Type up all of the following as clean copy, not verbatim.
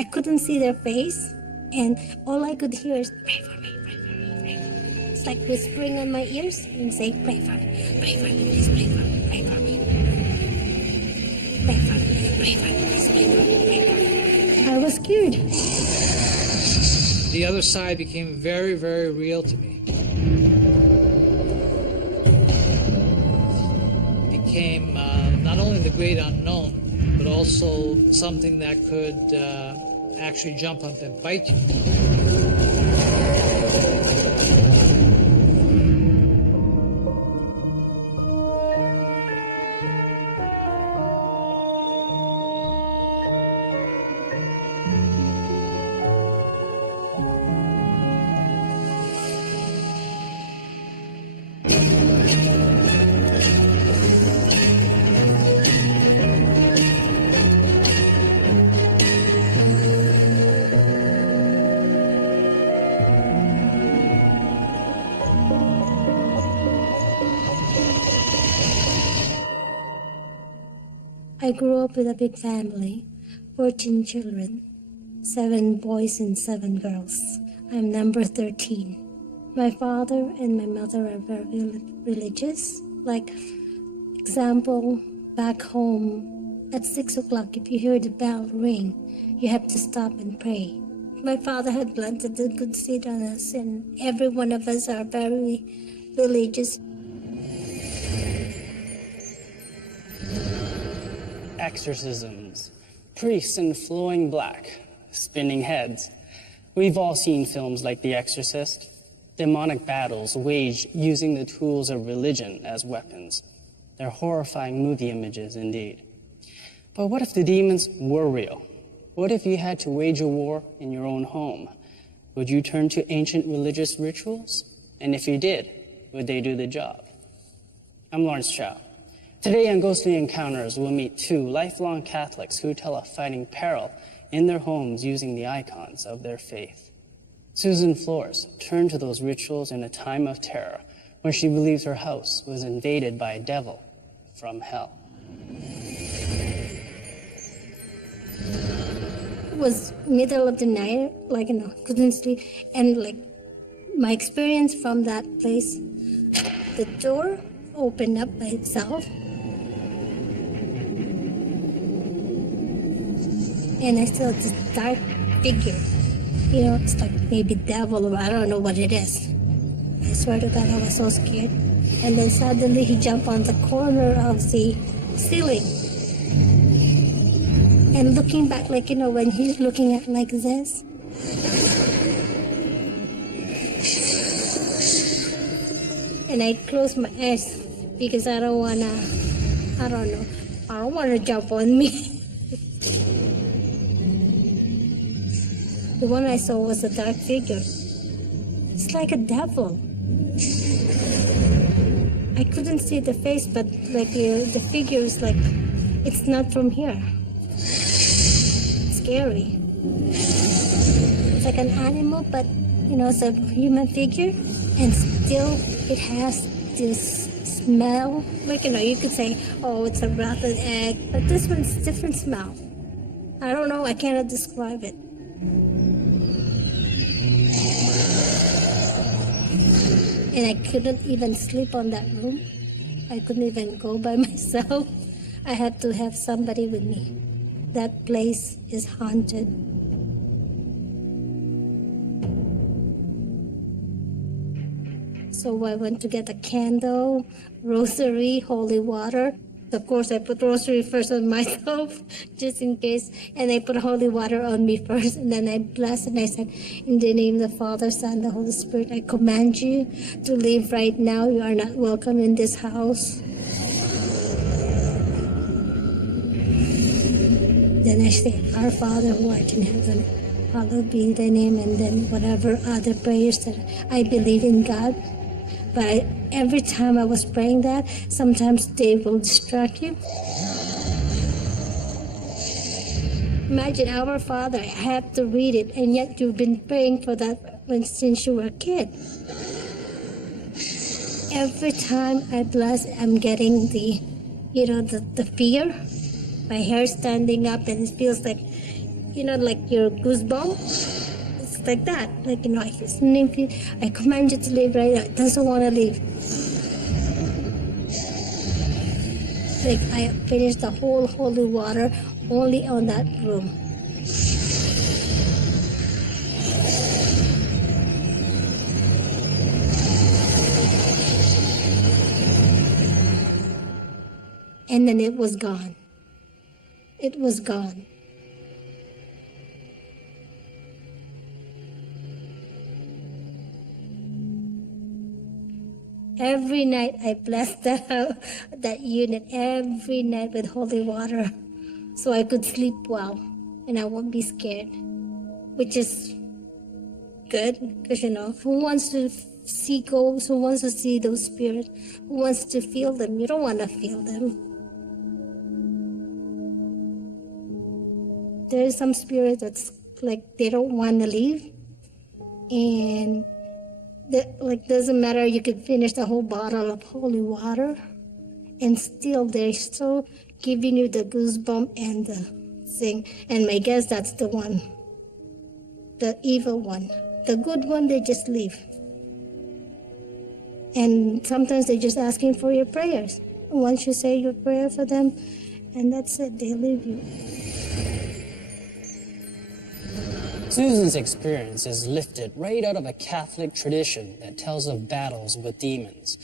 I couldn't see their face, and all I could hear is, pray for me, pray for me, pray for me. It's like whispering on my ears and saying, pray for me, please pray for me, pray for me. Pray for me, please pray for me, pray for me. I was scared. The other side became very, very real to me. It became not only the great unknown, but also something that could actually jump up and bite you. I grew up with a big family, 14 children, 7 boys and 7 girls. I'm number 13. My father and my mother are very religious. Like, example, back home, at 6 o'clock, if you hear the bell ring, you have to stop and pray. My father had planted a good seed on us, and every one of us are very religious. Exorcisms, priests in flowing black, spinning heads. We've all seen films like The Exorcist. Demonic battles waged using the tools of religion as weapons. They're horrifying movie images indeed. But what if the demons were real? What if you had to wage a war in your own home? Would you turn to ancient religious rituals? And if you did, would they do the job? I'm Lawrence Chow. Today on Ghostly Encounters, we'll meet 2 lifelong Catholics who tell of fighting peril in their homes using the icons of their faith. Susan Flores turned to those rituals in a time of terror when she believes her house was invaded by a devil from hell. It was middle of the night, couldn't sleep, and my experience from that place, the door opened up by itself. And I saw this dark figure. It's like maybe devil, or I don't know what it is. I swear to God, I was so scared. And then suddenly he jumped on the corner of the ceiling. And looking back, when he's looking at like this. And I closed my eyes because I don't want to jump on me. The one I saw was a dark figure. It's like a devil. I couldn't see the face, but the figure is it's not from here. It's scary. It's like an animal, but it's a human figure, and still it has this smell. You could say, oh, it's a rotten egg, but this one's a different smell. I don't know, I cannot describe it. And I couldn't even sleep on that room. I couldn't even go by myself. I had to have somebody with me. That place is haunted. So I went to get a candle, rosary, holy water. Of course, I put rosary first on myself, just in case. And I put holy water on me first. And then I blessed and I said, in the name of the Father, Son, the Holy Spirit, I command you to leave right now. You are not welcome in this house. Then I said, Our Father who art in heaven, hallowed be thy name. And then whatever other prayers that I believe in God. But every time I was praying that, sometimes they will distract you. Imagine, Our Father, I have to read it, and yet you've been praying for that since you were a kid. Every time I bless, I'm getting the fear. My hair standing up, and it feels like like your goosebump. It's like that. Like, I command you to leave right now. It doesn't want to leave. Like, I finished the whole holy water only on that room. And then it was gone. It was gone. Every night I blessed that unit every night with holy water so I could sleep well and I won't be scared, which is good because, who wants to see ghosts, who wants to see those spirits, who wants to feel them? You don't want to feel them. There's some spirit that's like they don't want to leave, and doesn't matter. You could finish the whole bottle of holy water, and still they're still giving you the goosebump and the thing. And I guess that's the one, the evil one. The good one, they just leave. And sometimes they're just asking for your prayers. Once you say your prayer for them, and that's it, they leave you. Susan's experience is lifted right out of a Catholic tradition that tells of battles with demons.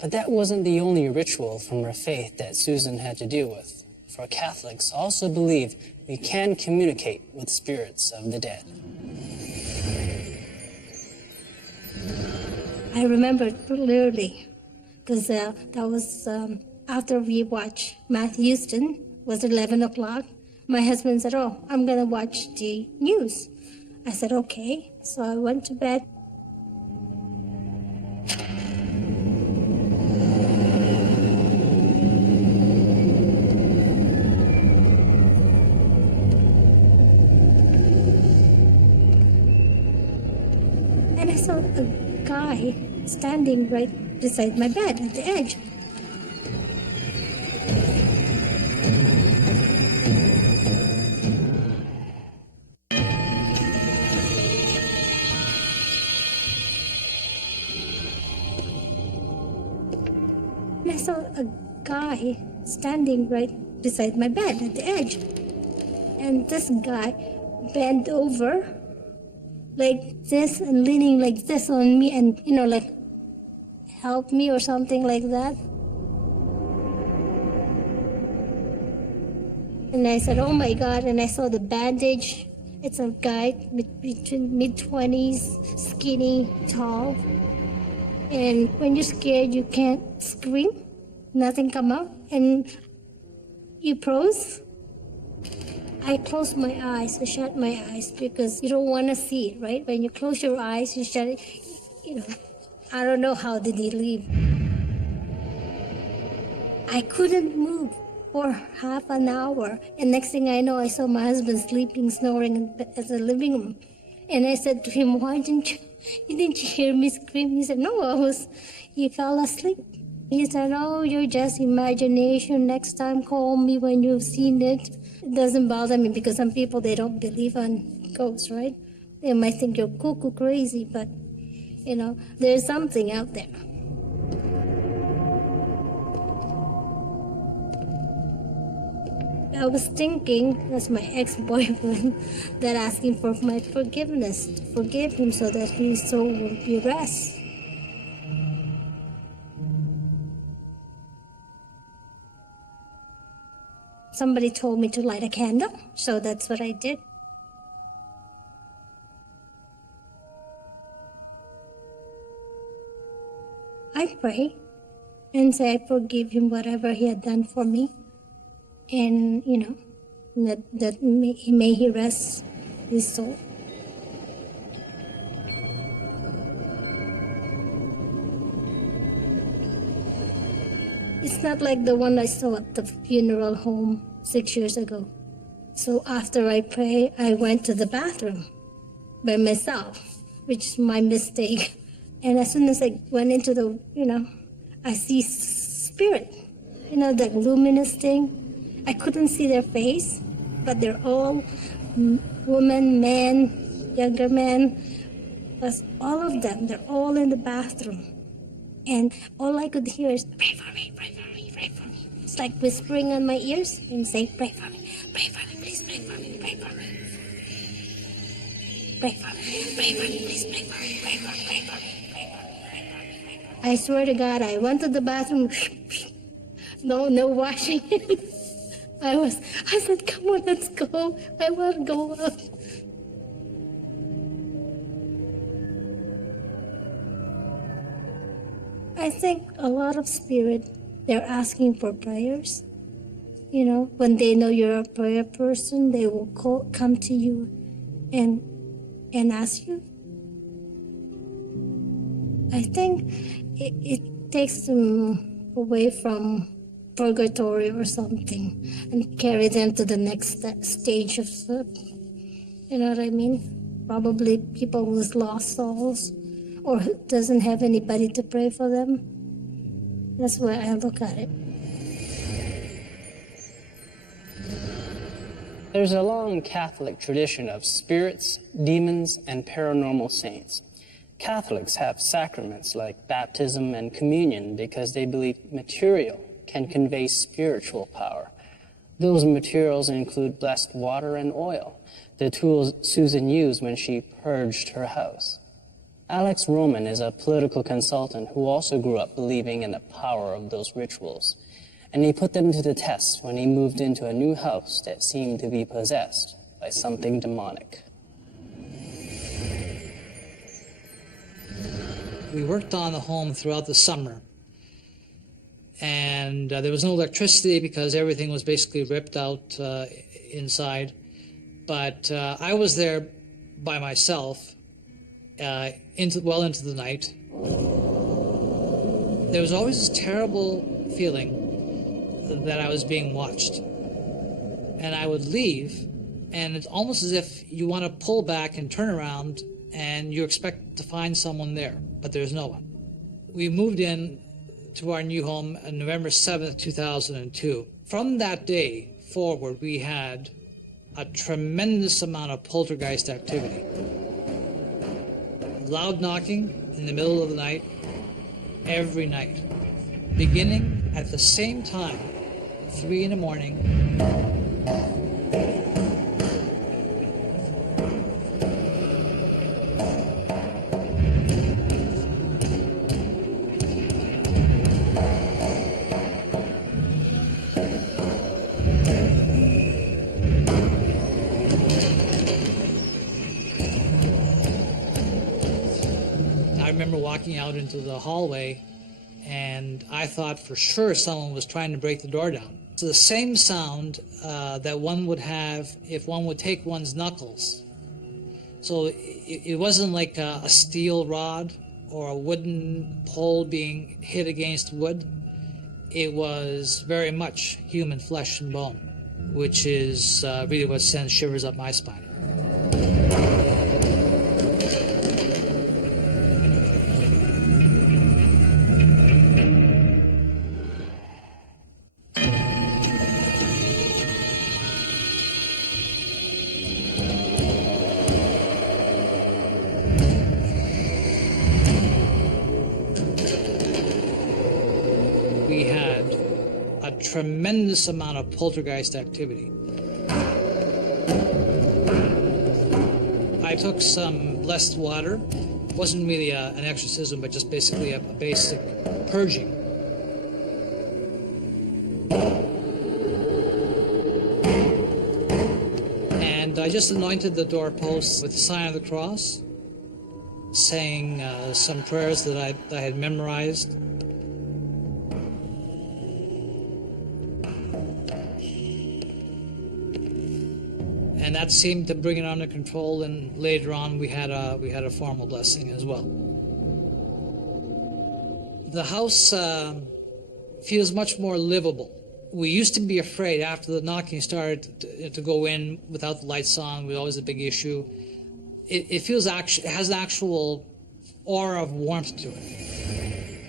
But that wasn't the only ritual from her faith that Susan had to deal with. For Catholics also believe we can communicate with spirits of the dead. I remember clearly because that was after we watched Matt Houston, was 11 o'clock. My husband said, "Oh, I'm going to watch the news." I said, "Okay." So I went to bed. And I saw a guy standing right beside my bed at the edge. And I saw a guy standing right beside my bed at the edge. And this guy bent over like this and leaning like this on me and, like help me or something like that. And I said, "Oh my God," and I saw the bandage. It's a guy between mid-20s, skinny, tall. And when you're scared, you can't scream. Nothing come out. And you froze. I closed my eyes, I shut my eyes because you don't want to see it, right? When you close your eyes, you shut it, I don't know how did he leave. I couldn't move for half an hour. And next thing I know, I saw my husband sleeping, snoring in the living room. And I said to him, "Why didn't you hear me scream?" He said, "No, you fell asleep." He said, "Oh, you're just imagination. Next time, call me when you've seen it." It doesn't bother me because some people, they don't believe on ghosts, right? They might think you're cuckoo crazy, but, there's something out there. I was thinking, that's my ex-boyfriend, that asking for my forgiveness, to forgive him so that his soul will be rest. Somebody told me to light a candle, so that's what I did. I pray and say I forgive him whatever he had done for me. And, that may he rest his soul. It's not like the one I saw at the funeral home 6 years ago. So after I pray, I went to the bathroom by myself, which is my mistake. And as soon as I went into the, I see spirit, that luminous thing. I couldn't see their face, but they're all women, men, younger men, plus all of them, they're all in the bathroom. And all I could hear is, pray for me, pray for me, pray for me. It's like whispering on my ears and saying, pray for me, please pray for me, pray for me. Pray for me, please pray for me, pray for me, pray for me, pray for me, pray for me, pray for me. I swear to God, I went to the bathroom, no washing. I said, come on, let's go. I want to go out. I think a lot of spirit, they're asking for prayers. You know, when they know you're a prayer person, they will come to you and ask you. I think it takes them away from purgatory or something and carry them to the next stage of, you know what I mean? Probably people with lost souls or who doesn't have anybody to pray for them. That's where I look at it. There's a long Catholic tradition of spirits, demons, and paranormal saints. Catholics have sacraments like baptism and communion because they believe material can convey spiritual power. Those materials include blessed water and oil, the tools Susan used when she purged her house. Alex Roman is a political consultant who also grew up believing in the power of those rituals, and he put them to the test when he moved into a new house that seemed to be possessed by something demonic. We worked on the home throughout the summer, and there was no electricity because everything was basically ripped out inside. But I was there by myself well into the night. There was always this terrible feeling that I was being watched. And I would leave, and it's almost as if you want to pull back and turn around and you expect to find someone there, but there's no one. We moved in to our new home on November 7th, 2002. From that day forward, we had a tremendous amount of poltergeist activity. Loud knocking in the middle of the night, every night. Beginning at the same time, 3 in the morning. I remember walking out into the hallway, and I thought for sure someone was trying to break the door down. It's the same sound that one would have if one would take one's knuckles. So it wasn't like a steel rod or a wooden pole being hit against wood. It was very much human flesh and bone, which is really what sends shivers up my spine. We had a tremendous amount of poltergeist activity. I took some blessed water. It wasn't really an exorcism, but just basically a basic purging. And I just anointed the doorposts with the sign of the cross, saying some prayers that I had memorized. And that seemed to bring it under control, and later on we had a formal blessing as well. The house feels much more livable. We used to be afraid after the knocking started to go in without the lights on. It was always a big issue. It feels it has an actual aura of warmth to it.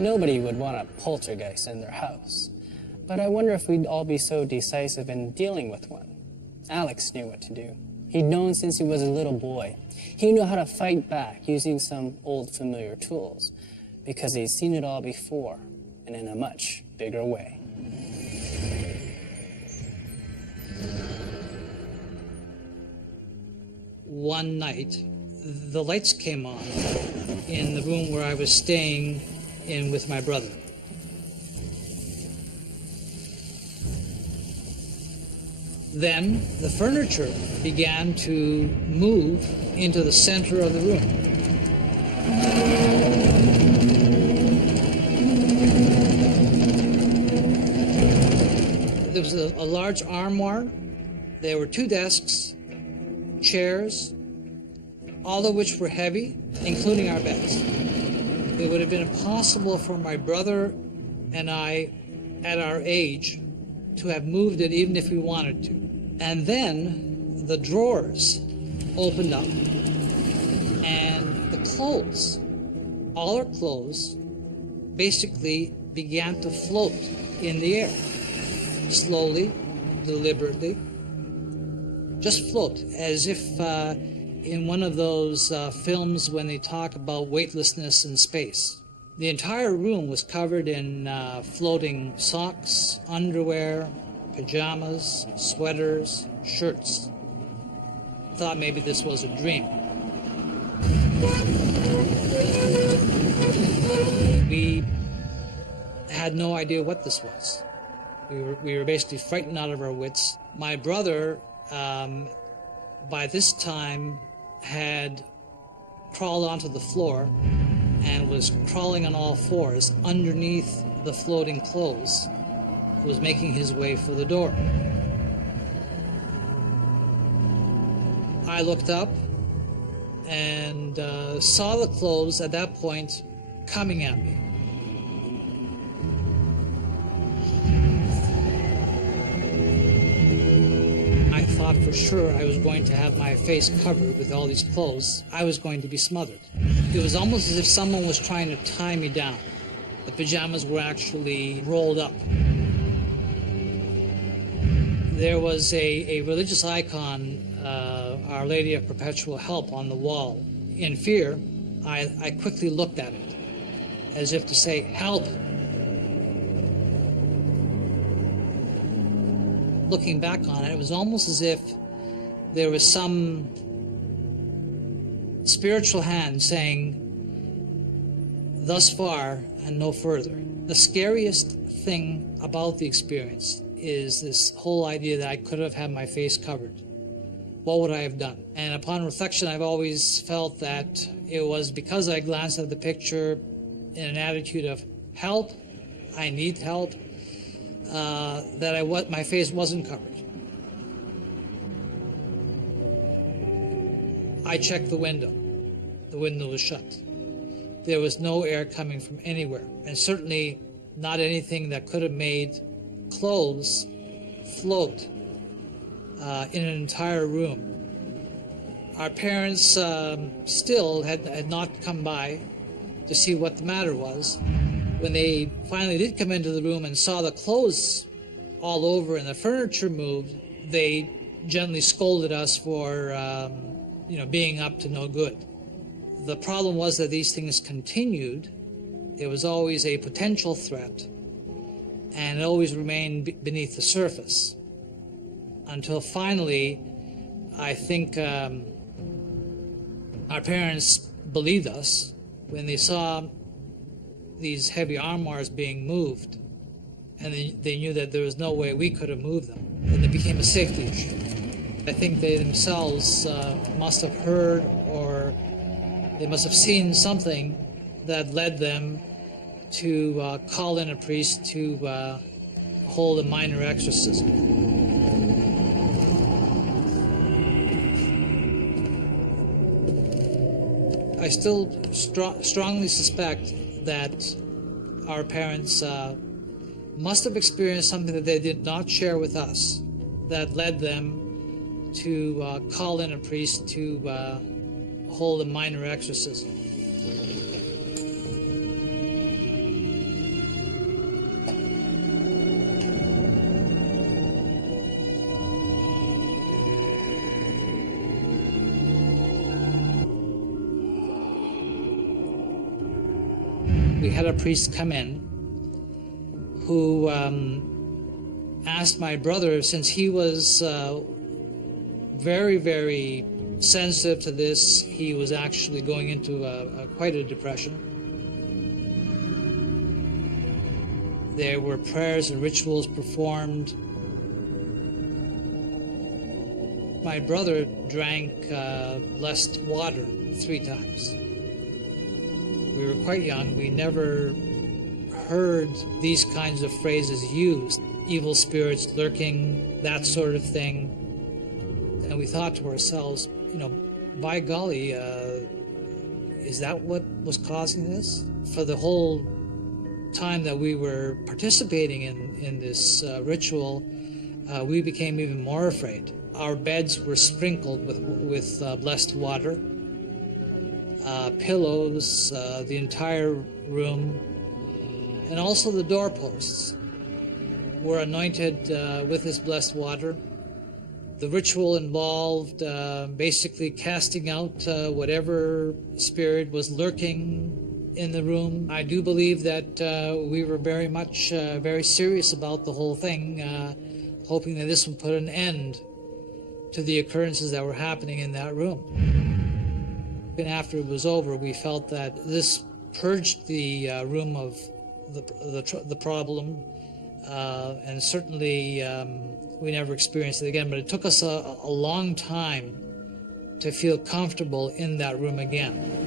Nobody would want a poltergeist in their house. But I wonder if we'd all be so decisive in dealing with one. Alex knew what to do. He'd known since he was a little boy. He knew how to fight back using some old familiar tools because he'd seen it all before and in a much bigger way. One night, the lights came on in the room where I was staying in with my brother. Then the furniture began to move into the center of the room. There was a large armoire. There were 2 desks, chairs, all of which were heavy, including our beds. It would have been impossible for my brother and I, at our age, to have moved it even if we wanted to. And then the drawers opened up, and the clothes, all our clothes, basically began to float in the air, slowly, deliberately, just float, as if in one of those films when they talk about weightlessness in space. The entire room was covered in floating socks, underwear, pajamas, sweaters, shirts. Thought maybe this was a dream. We had no idea what this was. We were basically frightened out of our wits. My brother, by this time, had crawled onto the floor and was crawling on all fours underneath the floating clothes, was making his way for the door. I looked up and saw the clothes at that point coming at me. I thought for sure I was going to have my face covered with all these clothes. I was going to be smothered. It was almost as if someone was trying to tie me down. The pajamas were actually rolled up. There was a religious icon, Our Lady of Perpetual Help, on the wall. In fear, I quickly looked at it, as if to say, "Help!" Looking back on it, it was almost as if there was some spiritual hand saying, "Thus far and no further." The scariest thing about the experience is this whole idea that I could have had my face covered. What would I have done? And upon reflection, I've always felt that it was because I glanced at the picture in an attitude of help, I need help, that my face wasn't covered. I checked the window. The window was shut. There was no air coming from anywhere, and certainly not anything that could have made clothes float in an entire room. Our parents still had not come by to see what the matter was. When they finally did come into the room and saw the clothes all over and the furniture moved, they gently scolded us for being up to no good. The problem was that these things continued. It was always a potential threat, and it always remained beneath the surface until finally, I think our parents believed us when they saw these heavy armoires being moved, and they knew that there was no way we could have moved them, and it became a safety issue. I think they themselves must have heard, or they must have seen something that led them to call in a priest to hold a minor exorcism. I still strongly suspect that our parents must have experienced something that they did not share with us that led them to call in a priest to hold a minor exorcism. we had a priest come in who asked my brother, since he was very, very sensitive to this, he was actually going into quite a depression. There were prayers and rituals performed. My brother drank blessed water 3 times. We were quite young. We never heard these kinds of phrases used. Evil spirits lurking, that sort of thing. And we thought to ourselves, by golly, is that what was causing this? For the whole time that we were participating in this ritual, we became even more afraid. Our beds were sprinkled with blessed water, pillows, the entire room, and also the doorposts were anointed with this blessed water. The ritual involved basically casting out whatever spirit was lurking in the room. I do believe that we were very much very serious about the whole thing, hoping that this would put an end to the occurrences that were happening in that room. And after it was over, we felt that this purged the room of the problem, and certainly we never experienced it again, but it took us a long time to feel comfortable in that room again.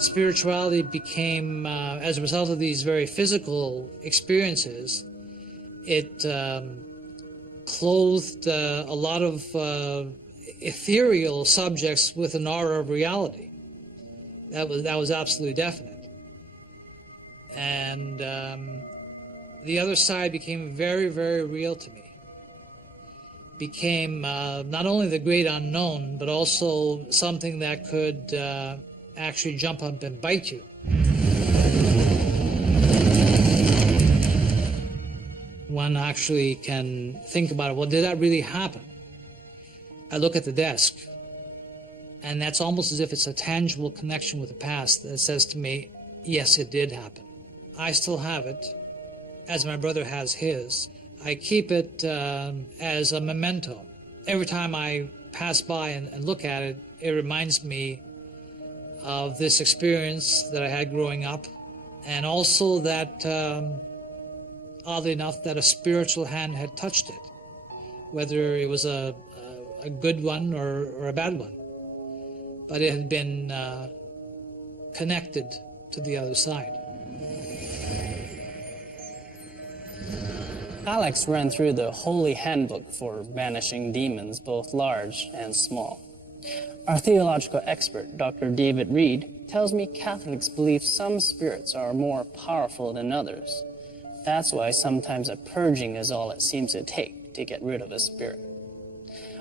Spirituality became, as a result of these very physical experiences, it clothed a lot of ethereal subjects with an aura of reality. That was absolutely definite. And the other side became very, very real to me. Became not only the great unknown, but also something that could actually jump up and bite you. One actually can think about it, well, did that really happen? I look at the desk, and that's almost as if it's a tangible connection with the past that says to me, yes, it did happen. I still have it, as my brother has his. I keep it as a memento. Every time I pass by and look at it, it reminds me of this experience that I had growing up, and also that, oddly enough, that a spiritual hand had touched it, whether it was a good one or a bad one. But it had been connected to the other side. Alex ran through the Holy Handbook for Banishing Demons, both large and small. Our theological expert, Dr. David Reed, tells me Catholics believe some spirits are more powerful than others. That's why sometimes a purging is all it seems to take to get rid of a spirit.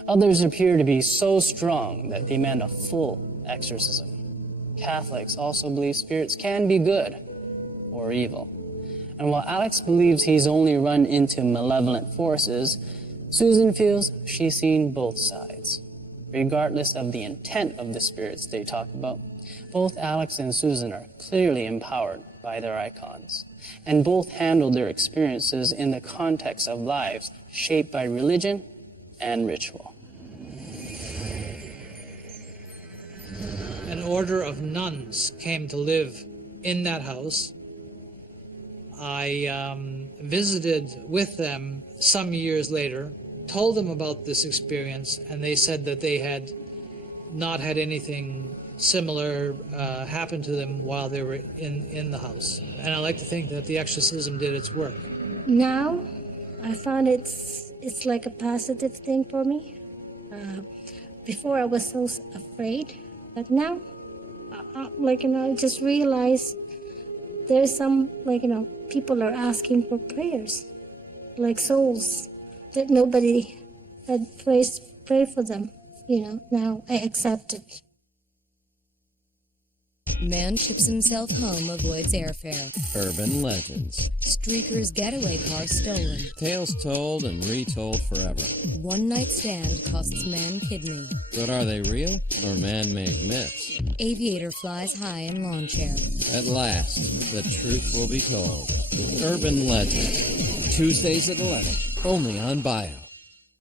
Others appear to be so strong that they demand a full exorcism. Catholics also believe spirits can be good or evil. And while Alex believes he's only run into malevolent forces, Susan feels she's seen both sides. Regardless of the intent of the spirits they talk about, both Alex and Susan are clearly empowered by their icons, and both handle their experiences in the context of lives shaped by religion and ritual. An order of nuns came to live in that house. I visited with them some years later, told them about this experience, and they said that they had not had anything similar happen to them while they were in the house. And I like to think that the exorcism did its work. Now, I found it's like a positive thing for me. Before I was so afraid, but now, I just realized there's some, people are asking for prayers, like souls that nobody had prayed for them. Now I accept it. Man ships himself home, avoids airfare. Urban legends. Streaker's getaway car stolen. Tales told and retold forever. One night stand costs man kidney. But are they real or man-made myths? Aviator flies high in lawn chair. At last, the truth will be told. Urban Legend. Tuesdays at 11, only on Bio.